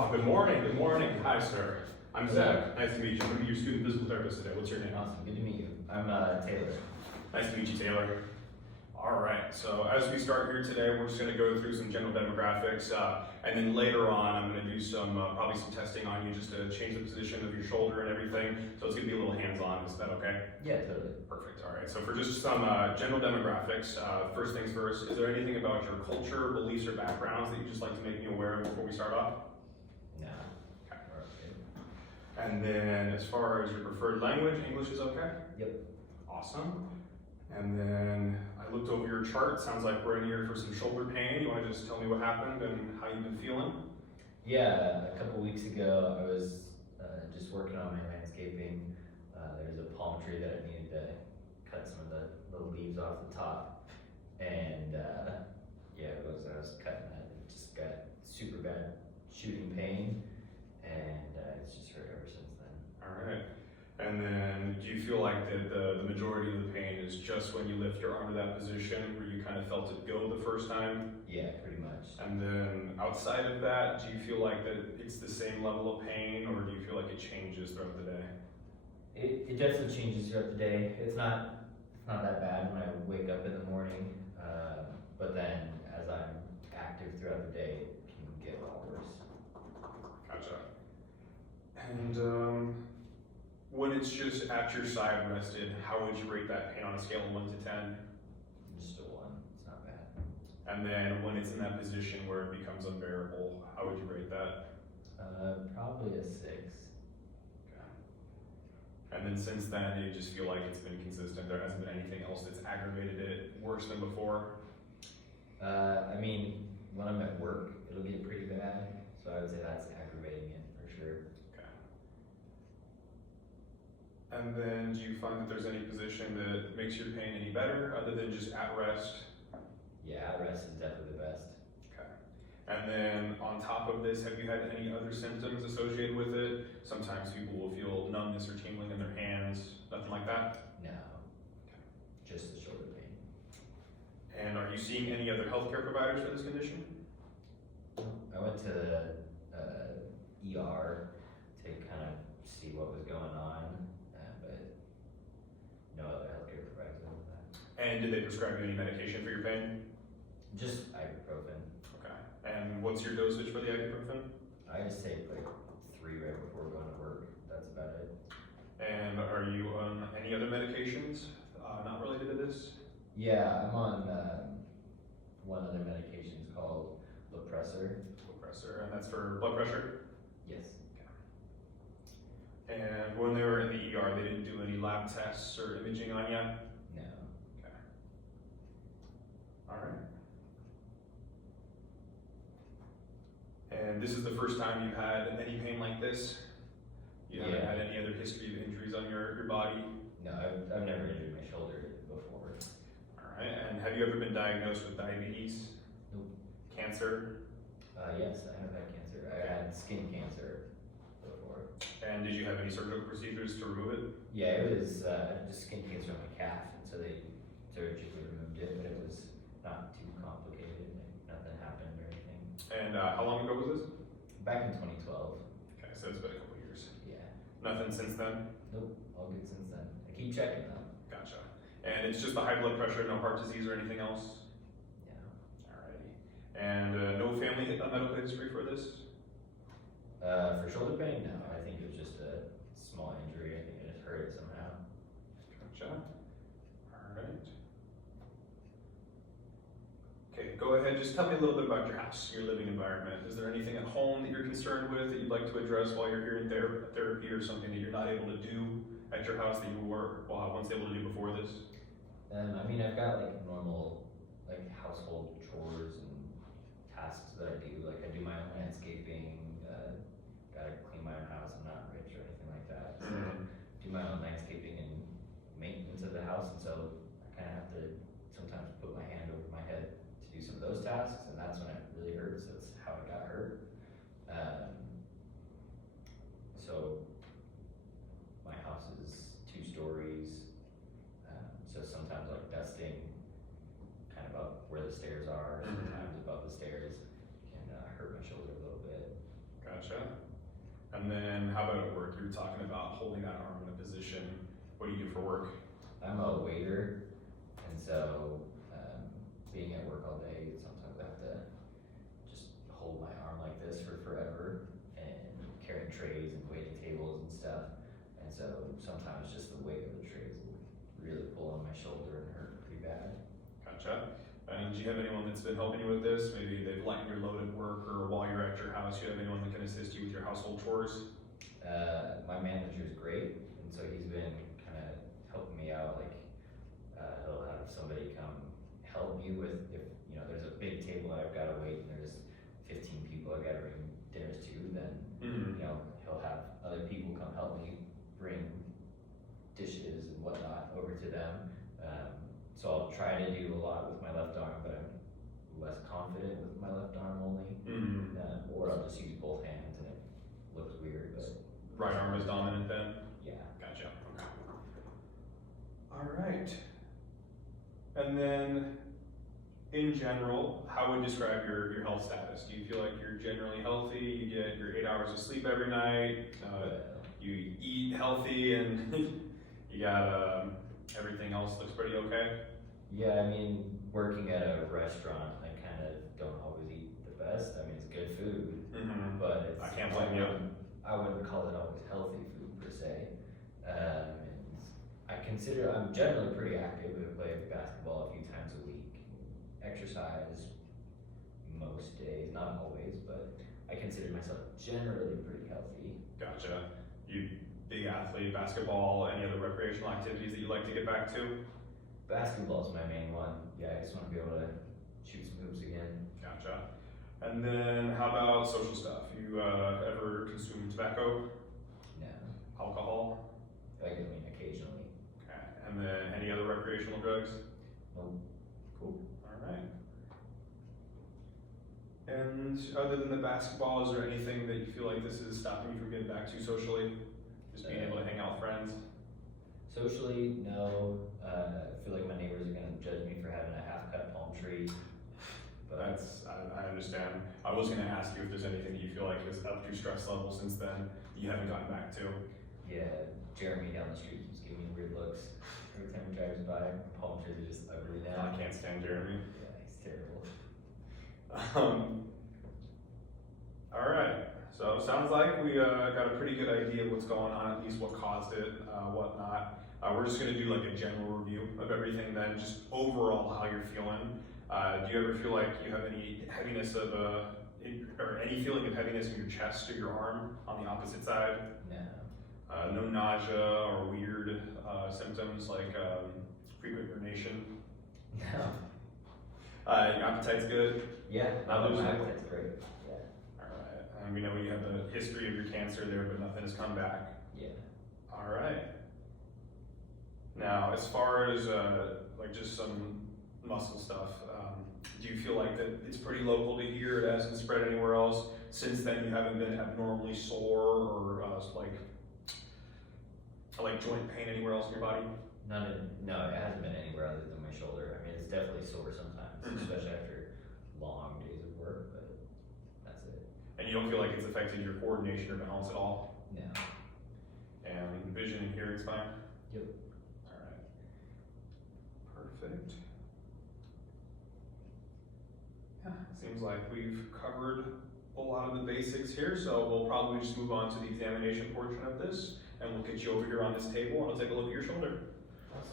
Oh, good morning, good morning. Hi, sir. I'm Zach. Nice to meet you. I'm going to be your student physical therapist today. What's your name? Awesome, good to meet you. I'm Taylor. Nice to meet you, Taylor. All right, so as we start here today, we're just going to go through some general demographics, and then later on, I'm going to do some, probably some testing on you just to change the position of your shoulder and everything. So it's going to be a little hands-on. Is that okay? Yeah, totally. Perfect. All right, so for just some general demographics, first things first, is there anything about your culture, beliefs, or backgrounds that you'd just like to make me aware of before we start off? No. Okay. Okay. And then as far as your preferred language, English is okay? Yep. Awesome. And then I looked over your chart. Sounds like we're in here for some shoulder pain. You want to just tell me what happened and how you've been feeling? Yeah, a couple weeks ago, I was just working on my landscaping. There's a palm tree that I needed to cut some of the leaves off the top. And yeah, I was cutting that. It just got super bad shooting pain. And it's just hurt ever since then. All right. And then do you feel like that the majority of the pain is just when you lift your arm to that position where you kind of felt it go the first time? Yeah, pretty much. And then outside of that, do you feel like that it's the same level of pain, or do you feel like it changes throughout the day? It definitely changes throughout the day. It's not that bad when I wake up in the morning, but then as I'm active throughout the day, it can get a lot worse. Gotcha. And when it's just at your side rested, how would you rate that pain on a scale of 1 to 10? Just a 1. It's not bad. And then when it's in that position where it becomes unbearable, how would you rate that? Probably a 6. Okay. And then since then, you just feel like it's been consistent. There hasn't been anything else that's aggravated it worse than before? I mean, when I'm at work, it'll get pretty bad. So I would say that's aggravating it for sure. Okay. And then do you find that there's any position that makes your pain any better other than just at rest? Yeah, at rest is definitely the best. Okay. And then on top of this, have you had any other symptoms associated with it? Sometimes people will feel numbness or tingling in their hands, nothing like that? No. Okay. Just the shoulder pain. And are you seeing any other healthcare providers for this condition? I went to the ER to kind of see what was going on, but no other healthcare providers other than that. And did they prescribe you any medication for your pain? Just ibuprofen. Okay. And what's your dosage for the ibuprofen? I just take like 3 right before going to work. That's about it. And are you on any other medications not related to this? Yeah, I'm on one other medication called Lopressor. Lopressor, and that's for blood pressure? Yes. Okay. And when they were in the ER, they didn't do any lab tests or imaging on you? No. Okay. All right. And this is the first time you've had any pain like this? You haven't had any other history of injuries on your body? No, I've never injured my shoulder before. All right. And have you ever been diagnosed with diabetes? Nope. Cancer? Yes, I have had cancer. I had skin cancer before. And did you have any surgical procedures to remove it? Yeah, it was just skin cancer on my calf, and so they surgically removed it, but it was not too complicated. Like, nothing happened or anything. And how long ago was this? Back in 2012. Okay, so it's been a couple years. Yeah. Nothing since then? Nope, all good since then. I keep checking though. Gotcha. And it's just the high blood pressure, no heart disease or anything else? Yeah. Alrighty. And no family medical history for this? For shoulder pain, no. I think it was just a small injury. I think I just hurt it somehow. Gotcha. Alright. Okay, go ahead. Just tell me a little bit about your house, your living environment. Is there anything at home that you're concerned with that you'd like to address while you're here in therapy, or something that you're not able to do at your house that you were once able to do before this? I mean, I've got like normal like household chores and tasks that I do. Like I do my own landscaping, gotta clean my own house. I'm not rich or anything like that. So do my own landscaping and maintenance of the house, and so I kind of have to sometimes put my hand over my head to do some of those tasks, and that's when it really hurts. That's how I got hurt. So my house is 2 stories, so sometimes like dusting kind of up where the stairs are, sometimes above the stairs can hurt my shoulder a little bit. And then how about at work? You were talking about holding that arm in a position. What do you do for work? I'm a waiter, and so being at work all day, sometimes I have to just hold my arm like this for forever, and carrying trays and waiting tables and stuff. And so sometimes just the weight of the trays will really pull on my shoulder and hurt pretty bad. Gotcha. And do you have anyone that's been helping you with this? Maybe they've lightened your load at work, or while you're at your house, you have anyone that can assist you with your household chores? My manager's great, and so he's been kind of helping me out. Like he'll have somebody come help me with if there's a big table that I've got to wait, and there's 15 people I've got to bring dinners to. Then he'll have other people come help me bring dishes and whatnot over to them. So I'll try to do a lot with my left arm, but I'm less confident with my left arm only. Or I'll just use both hands, and it looks weird, but Right arm is dominant then? yeah. Gotcha. Okay. All right. And then, in general, how would you describe your health status? Do you feel like you're generally healthy? You get your 8 hours of sleep every night? You eat healthy, and you got everything else looks pretty okay? Yeah, I mean, working at a restaurant, I kind of don't always eat the best. I mean, it's good food, but it's, I can't blame you. I wouldn't call it always healthy food per se. And I'm generally pretty active. I play basketball a few times a week, exercise most days, not always, but I consider myself generally pretty healthy. Gotcha. You big athlete, basketball, any other recreational activities that you like to get back to? Basketball's my main one. Yeah, I just want to be able to shoot some hoops again. Gotcha. And then how about social stuff? You ever consume tobacco, No, alcohol? I mean occasionally. Okay. And then any other recreational drugs? Nope. Cool. All right. And other than the basketball, is there anything that you feel like this is stopping you from getting back to socially? Just being able to hang out with friends? Socially, no. I feel like my neighbors are gonna judge me for having a half-cut palm tree. But I understand. I was gonna ask you if there's anything that you feel like has upped your stress level since then that you haven't gotten back to. yeah, Jeremy down the street keeps giving me weird looks every time he drives by. My palm trees are just ugly now. I can't stand Jeremy. Yeah, he's terrible. All right. So it sounds like we got a pretty good idea of what's going on, at least what caused it, whatnot. We're just gonna do like a general review of everything then, just overall how you're feeling. Do you ever feel like you have any heaviness or any feeling of heaviness in your chest or your arm on the opposite side? No. No nausea or weird symptoms like frequent urination? No. Your appetite's good? Yeah, Not losing weight? that's great. Yeah. Alright, and we know you have a history of your cancer there, but nothing has come back. Yeah. Alright. Now, as far as like just some muscle stuff, do you feel like that it's pretty local to here, it hasn't spread anywhere else? Since then you haven't been abnormally sore or like joint pain anywhere else in your body? No, it hasn't been anywhere other than my shoulder. I mean, it's definitely sore sometimes, especially after long days of work, but that's it. And you don't feel like it's affected your coordination or balance at all? No. And vision and hearing's fine? Yep. Alright. Perfect. Yeah, seems like we've covered a lot of the basics here, so we'll probably just move on to the examination portion of this, and we'll get you over here on this table and we'll take a look at your shoulder. Awesome.